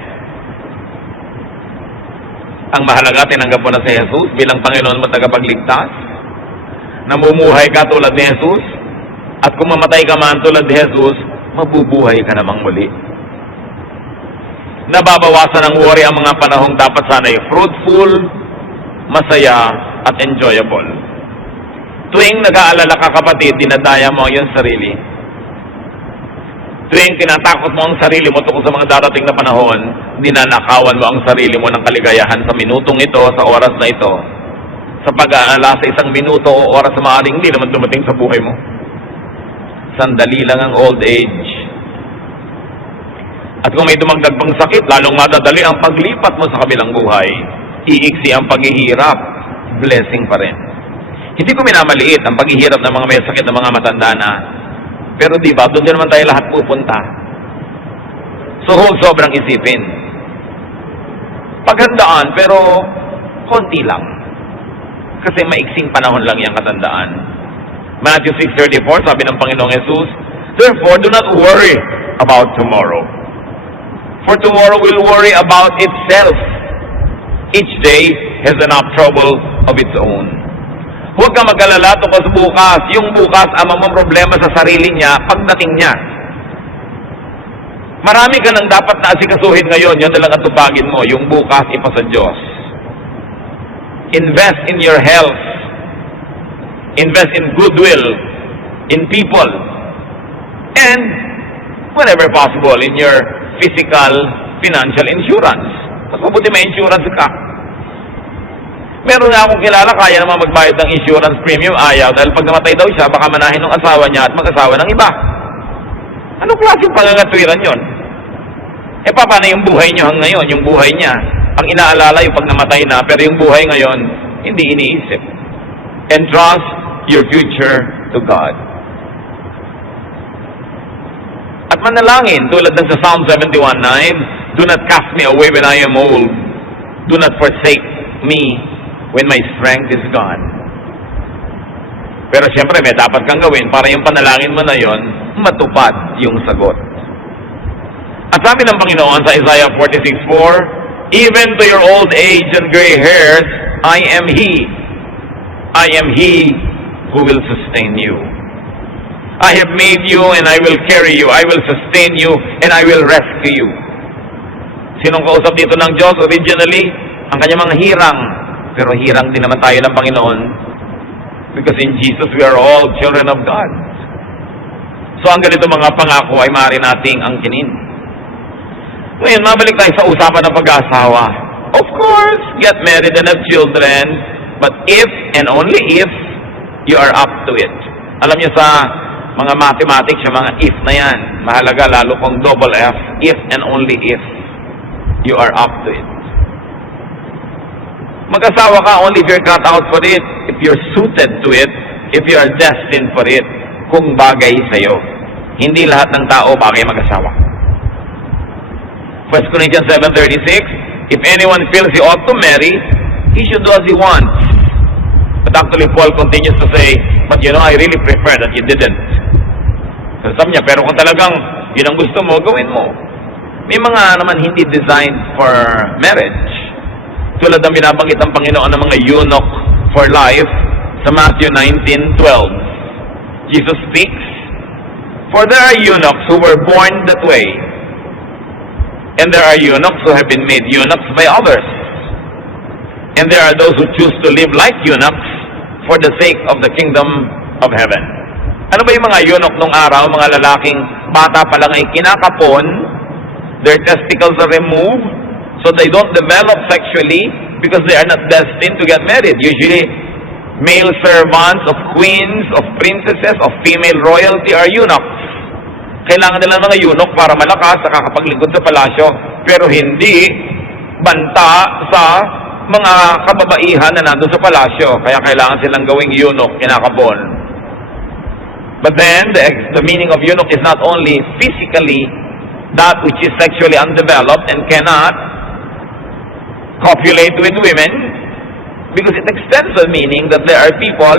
Ang mahalaga, tinanggap mo na si Jesus bilang Panginoon mo tagapagligtas. Namumuhay ka tulad ni Jesus. At kung mamatay ka man tulad ni Jesus, mabubuhay ka namang muli. Nababawasan ng worry ang mga panahong dapat sana'y fruitful, masaya, at enjoyable. Tuwing nag-aalala ka, kapatid, dinadaya mo yung sarili. Tuwing tinatakot mo ang sarili mo tungkol sa mga darating na panahon, dinanakawan mo ang sarili mo ng kaligayahan sa minutong ito, sa oras na ito. Sa pag-aalala sa isang minuto o oras na maaaring hindi naman dumating sa buhay mo. Sandali lang ang old age. At kung may dumagdag pang sakit, lalong madadali ang paglipat mo sa kabilang buhay. Iiksi ang paghihirap, blessing pa rin. Hindi ko minamaliit ang paghihirap ng mga may sakit ng mga matanda na. Pero di ba, doon din naman tayo lahat pupunta. So huwag sobrang isipin. Paghandaan, pero konti lang. Kasi maiksing panahon lang yung katandaan. Matthew 6:34, sabi ng Panginoong Jesus, therefore, do not worry about tomorrow. For tomorrow will worry about itself. Each day has enough trouble of its own. Huwag ka mag-alala tungkol sa bukas. Yung bukas, ang mga problema sa sarili niya, pagdating niya. Marami ka nang dapat na asikasuhin ngayon, yun na lang atupagin mo. Yung bukas, ipa sa Diyos. Invest in your health. Invest in goodwill, in people. And, whenever possible, in your physical, financial insurance. Mas mabuti may insurance ka. Meron nga akong kilala, kaya naman magbayad ng insurance premium, ayaw. Dahil pag namatay daw siya, baka manahin ng asawa niya at mag-asawa ng iba. Anong klaseng pangangatwiran yon? E paano yung buhay niyo hanggang ngayon, yung buhay niya? Ang inaalala yung pag namatay na, pero yung buhay ngayon, hindi iniisip. Entrust your future to God. At manalangin, tulad ng sa Psalm 71:9, do not cast me away when I am old. Do not forsake me when my strength is gone. Pero siyempre, may dapat kang gawin para yung panalangin mo na yon, matupad yung sagot. At sabi ng Panginoon sa Isaiah 46:4, even to your old age and gray hairs, I am He. I am He who will sustain you. I have made you and I will carry you. I will sustain you and I will rescue you. Sinong kausap dito ng Diyos originally? Ang kanyang mga hirang. Pero hirang din naman tayo ng Panginoon. Because in Jesus we are all children of God. So ang ganito mga pangako ay maaari nating angkinin. Ngayon, mabalik tayo sa usapan ng pag-aasawa. Of course, get married and have children. But if and only if you are up to it. Alam niyo sa mga mathematics, yung mga if na yan, mahalaga lalo kung double F, if and only if you are up to it. Mag-asawa ka only if you're cut out for it, if you're suited to it, if you are destined for it, kung bagay sa'yo. Hindi lahat ng tao bagay mag-asawa. 1 Corinthians 7:36, if anyone feels he ought to marry, he should do as he wants. But actually, Paul continues to say, but you know, I really prefer that you didn't. So sabi niya, pero kung talagang yun ang gusto mo, gawin mo. May mga naman hindi designed for marriage. Tulad ng binabanggit ng Panginoon ng mga eunuch for life sa Matthew 19:12. Jesus speaks, "For there are eunuchs who were born that way, and there are eunuchs who have been made eunuchs by others. And there are those who choose to live like eunuchs for the sake of the kingdom of heaven." Ano ba yung mga eunuch nung araw? Mga lalaking bata pa lang ay kinakapon, their testicles are removed, so they don't develop sexually because they are not destined to get married. Usually, male servants of queens, of princesses, of female royalty are eunuchs. Kailangan nila ng eunuch para malakas sa kakapaglingkod sa palasyo, pero hindi banta sa mga kababaihan na nandun sa palasyo. Kaya kailangan silang gawing eunuch, kinakapon. But then, the meaning of eunuch is not only physically that which is sexually undeveloped and cannot copulate with women, because it extends the meaning that there are people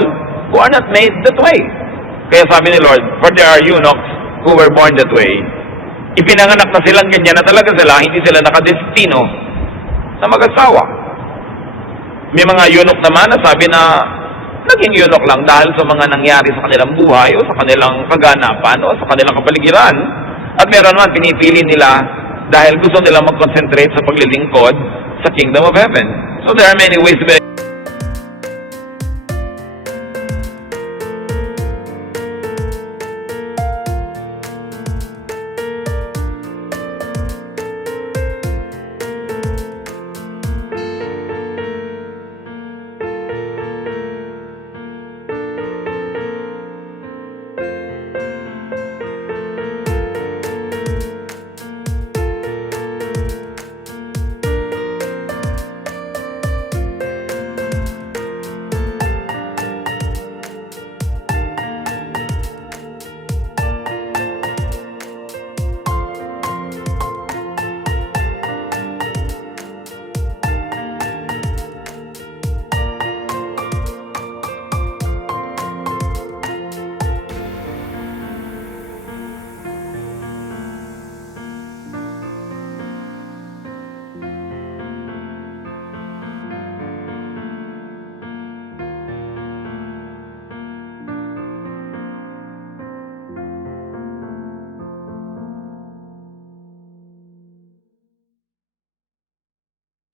who are not made that way. Kaya sabi ni Lord, "For there are eunuchs who were born that way." Ipinanganak na silang ganyan na talaga sila, hindi sila nakadestino na mag-asawa. May mga eunuch naman na sabi na naging eunuch lang dahil sa mga nangyari sa kanilang buhay o sa kanilang kaganapan o sa kanilang kapaligiran. At meron naman pinipili nila dahil gusto nila mag-concentrate sa paglilingkod sa kingdom of heaven. So there are many ways to be.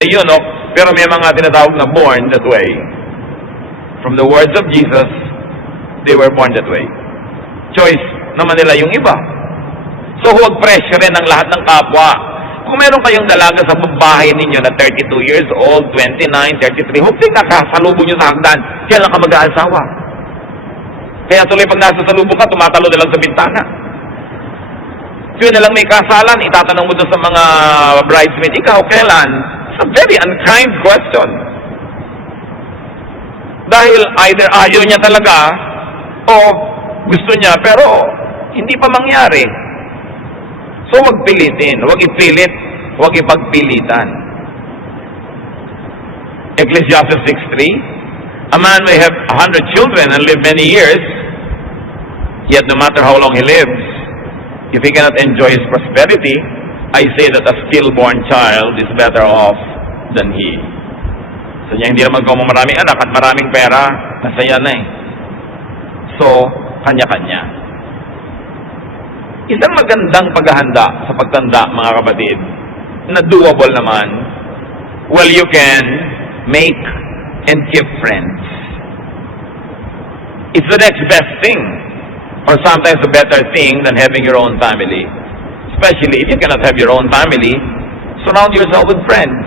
Eunuch, pero may mga tinatawag na born that way. From the words of Jesus, they were born that way. Choice naman nila yung iba. So huwag pressure rin ang lahat ng kapwa. Kung meron kayong dalaga sa bahay ninyo na 32 years old, 29, 33, huwag din nakasalubong nyo sa hagdan. Kaya lang ka mag-aasawa. Kaya tuloy pag nasa salubong ka, tumatalo na lang sa bintana. Kaya na lang may kasalan, itatanong mo doon sa mga bridesmaid, ikaw kailan? It's a very unkind question. Dahil either ayaw niya talaga o gusto niya pero hindi pa mangyari. So wag pilitin, wag ipilit, wag ipagpilitan. Ecclesiastes 6:3, "A man may have 100 children and live many years, yet no matter how long he lives, if he cannot enjoy his prosperity, I say that a stillborn child is better off than he." So niya, hindi naman kung maraming anak at maraming pera, masaya na eh. So, kanya-kanya. Isang magandang paghahanda sa pagtanda, mga kapatid, na doable naman, well, you can make and keep friends. It's the next best thing, or sometimes a better thing than having your own family. Especially if you cannot have your own family, surround yourself with friends.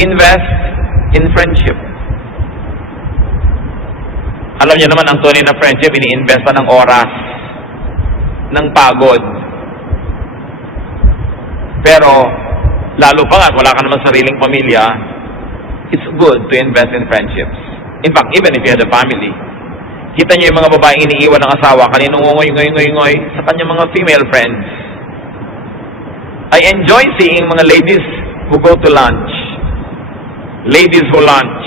Invest in friendship. Alam niyo naman, ang tunay na friendship, ini-invest pa ng oras, ng pagod. Pero, lalo pa nga, wala ka naman sariling pamilya, it's good to invest in friendships. In fact, even if you had a family, kita niyo yung mga babaeng iniiwan ng asawa, kaninong ngoy sa kanyang mga female friends. I enjoy seeing mga ladies who go to lunch. Ladies who lunch.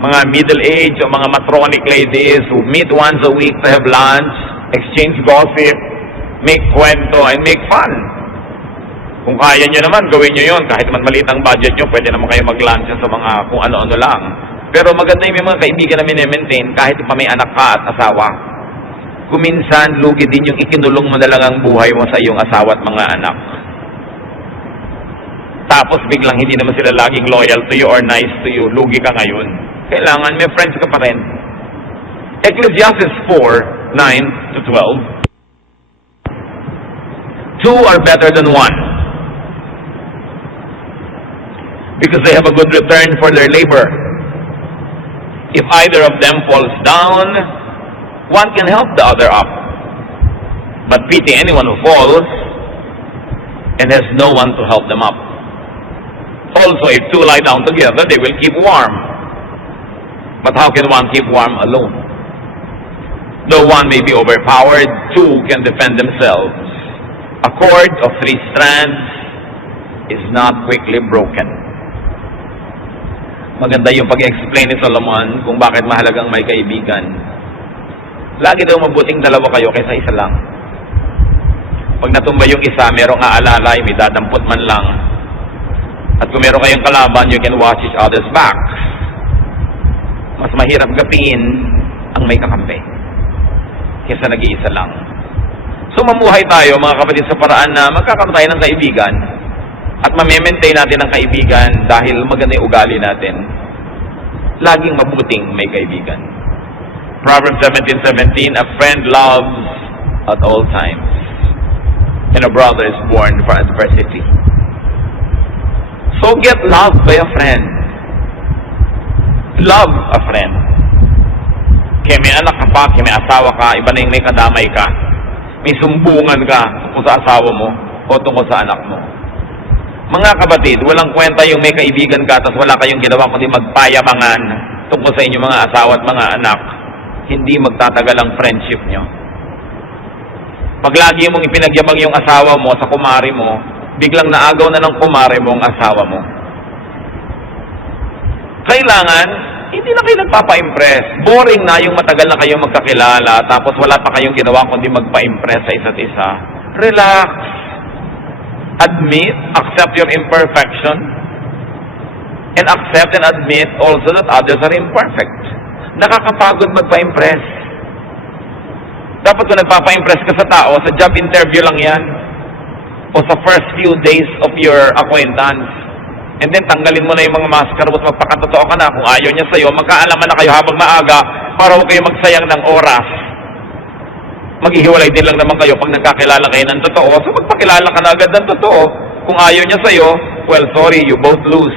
Mga middle-aged o mga matronic ladies who meet once a week to have lunch, exchange gossip, make kwento, and make fun. Kung kaya nyo naman, gawin nyo yun. Kahit man maliit ang budget nyo, pwede naman kayo mag-lunch sa mga kung ano-ano lang. Pero maganda yung may mga kaibigan na mini-maintain kahit pa may anak ka at asawa. Kuminsan, lugi din yung ikinulong mo na lang ang buhay mo sa iyong asawa at mga anak. Tapos biglang hindi naman sila laging loyal to you or nice to you. Lugi ka ngayon. Kailangan may friends ka pa rin. Ecclesiastes 4:9-12. Two are better than one, because they have a good return for their labor. If either of them falls down, one can help the other up. But pity anyone who falls and has no one to help them up. Also, if two lie down together, they will keep warm. But how can one keep warm alone? Though one may be overpowered, two can defend themselves. A cord of 3 strands is not quickly broken. Maganda yung pag-explain ni Solomon kung bakit mahalagang may kaibigan. Lagi daw mabuting dalawa kayo kaysa isa lang. Pag natumba yung isa, merong aalalay, may dadampot man lang. At kung meron kayong kalaban, you can watch each other's back. Mas mahirap gapiin ang may kakampi kaysa nag-iisa lang. So mamuhay tayo mga kapatid sa paraan na magkakaroon tayo ng kaibigan at ma-maintain natin ang kaibigan dahil maganda yung ugali natin. Laging mabuting may kaibigan. Proverbs 17:17, a friend loves at all times, and a brother is born for adversity. So get loved by a friend. Love a friend. Kaya may anak ka pa, kaya may asawa ka, iba na yung may kadamay ka. May sumbungan ka tungkol sa asawa mo o tungkol sa anak mo. Mga kapatid, walang kwenta yung may kaibigan ka tapos wala kayong ginawa kundi magpayamangan tungkol sa inyong mga asawa at mga anak. Hindi magtatagal ang friendship nyo. Pag lagi mong ipinagyamang yung asawa mo sa kumari mo, biglang naagaw na ng kumari mo ang asawa mo. Kailangan hindi na kayo nagpapa-impress. Boring na yung matagal na kayong magkakilala tapos wala pa kayong ginawa kundi magpa-impress sa isa't isa. Relax. Admit, accept your imperfection, and accept and admit also that others are imperfect. Nakakapagod magpa-impress. Dapat kung nagpapa-impress ka sa tao, sa job interview lang yan, o sa first few days of your acquaintance. And then tanggalin mo na yung mga maskara at magpakatotoo ka na. Kung ayaw niya sa'yo, magkaalaman na kayo habang maaga para huwag kayo magsayang ng oras. Maghihiwalay din lang naman kayo pag nagkakilala kayo ng totoo. So magpakilala ka na agad ng totoo. Kung ayaw niya sa'yo, well, sorry, you both lose.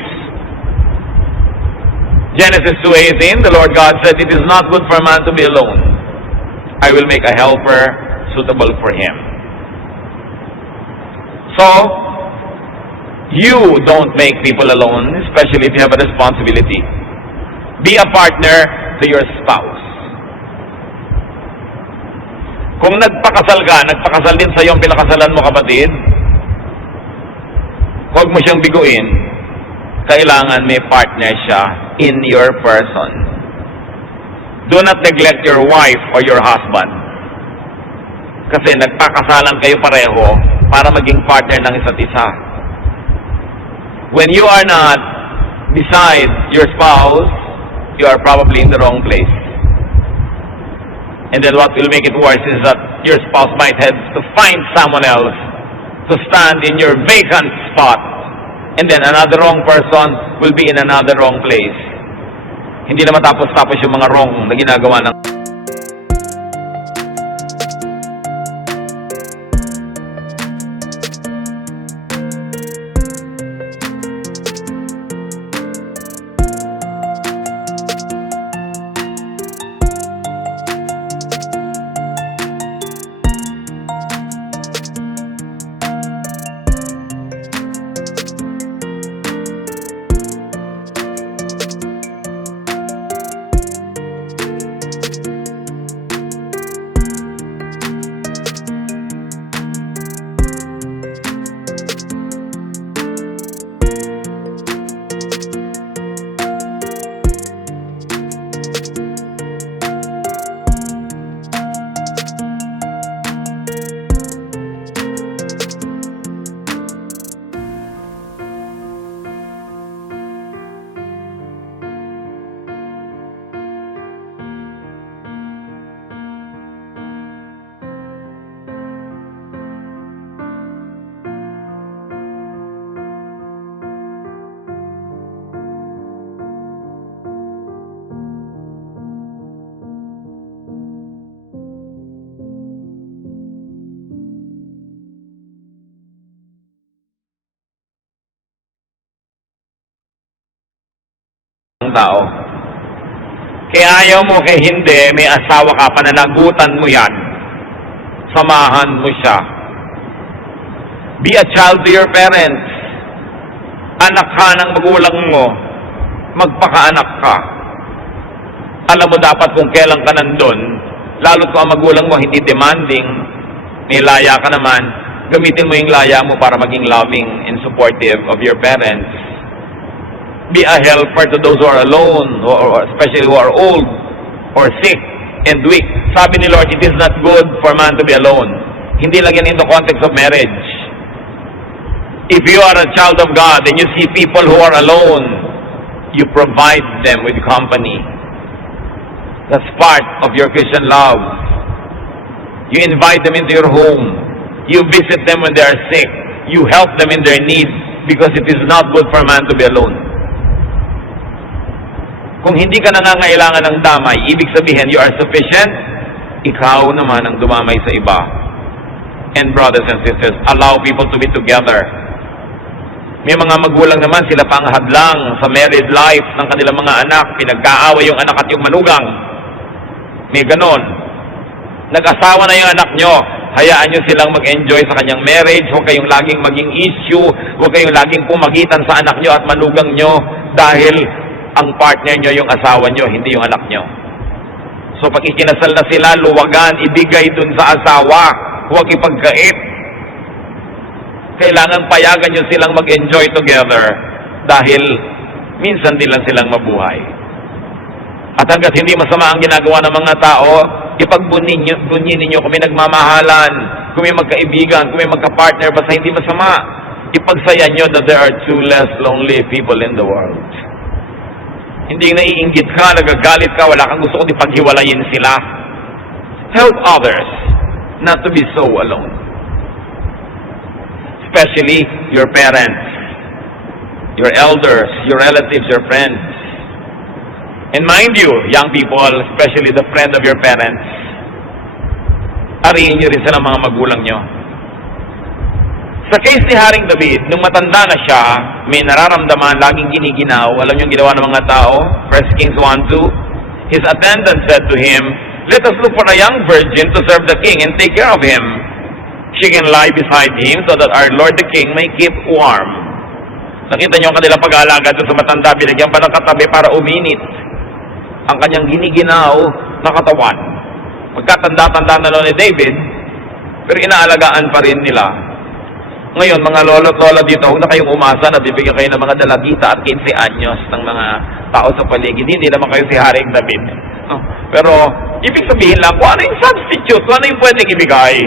Genesis 2:18, the Lord God said, it is not good for a man to be alone. I will make a helper suitable for him. So, you don't make people alone, especially if you have a responsibility. Be a partner to your spouse. Kung nagpakasal ka, nagpakasal din sa iyo ang pinakasalan mo, kapatid, huwag mo siyang biguin. Kailangan may partner siya in your person. Do not neglect your wife or your husband. Kasi nagpakasalan kayo pareho para maging partner ng isa't isa. When you are not beside your spouse, you are probably in the wrong place. And then what will make it worse is that your spouse might have to find someone else to stand in your vacant spot. And then another wrong person will be in another wrong place. Hindi na matapos-tapos yung mga wrong na ginagawa ng ibang tao. Kaya ayaw mo, kaya hindi, may asawa ka, pananagutan mo yan. Samahan mo siya. Be a child to your parents. Anak ka ng magulang mo, magpakaanak ka. Alam mo dapat kung kailan ka nandun, lalo kung ang magulang mo hindi demanding, may laya ka naman, gamitin mo yung laya mo para maging loving and supportive of your parents. Be a helper to those who are alone, or especially who are old, or sick, and weak. Sabi ni Lord, it is not good for man to be alone. Hindi lang yan in the context of marriage. If you are a child of God and you see people who are alone, you provide them with company. That's part of your Christian love. You invite them into your home. You visit them when they are sick. You help them in their need because it is not good for man to be alone. Kung hindi ka nangangailangan ng damay, ibig sabihin you are sufficient, ikaw naman ang dumamay sa iba. And brothers and sisters, allow people to be together. May mga magulang naman, sila pang hadlang sa married life ng kanilang mga anak. Pinagkaaway yung anak at yung manugang. May ganon. Nag-asawa na yung anak nyo, hayaan nyo silang mag-enjoy sa kanyang marriage. Huwag kayong laging maging issue. Huwag kayong laging pumagitan sa anak nyo at manugang nyo dahil ang partner nyo yung asawa nyo, hindi yung anak nyo. So pag ikinasal na sila, luwagan, ibigay dun sa asawa. Huwag ipagkait. Kailangan payagan nyo silang mag-enjoy together dahil minsan din lang silang mabuhay. At hanggat hindi masama ang ginagawa ng mga tao, ipagbunyin ninyo kung may nagmamahalan, kung may magkaibigan, kung may magka-partner, basta hindi masama. Ipagsaya nyo that there are two less lonely people in the world. Hindi naiinggit ka, nagagalit ka, wala kang gusto kundi paghiwalayin sila. Help others not to be so alone. Especially your parents, your elders, your relatives, your friends. And mind you, young people, especially the friend of your parents, ariin nyo rin sila mga magulang nyo. Sa case ni Haring David, nung matanda na siya, may nararamdaman, laging giniginaw. Alam niyo yung ginawa ng mga tao? 1 Kings 1:2. His attendant said to him, "Let us look for a young virgin to serve the king and take care of him. She can lie beside him so that our Lord the King may keep warm." Nakita niyo ang kanilang pag-aalaga doon sa matanda, binigyan pa ng katabi para uminit ang kanyang giniginaw na katawan. Magkatanda-tanda na ni David, pero inaalagaan pa rin nila. Ngayon, mga lolo at lola dito, huwag na kayong umasa na bibigyan kayo ng mga dalagita at 15 anyos ng mga tao sa paligid. Hindi naman kayo si Haring David. No? Pero, ibig sabihin lang, kung ano yung substitute, kung ano yung pwedeng ibigay.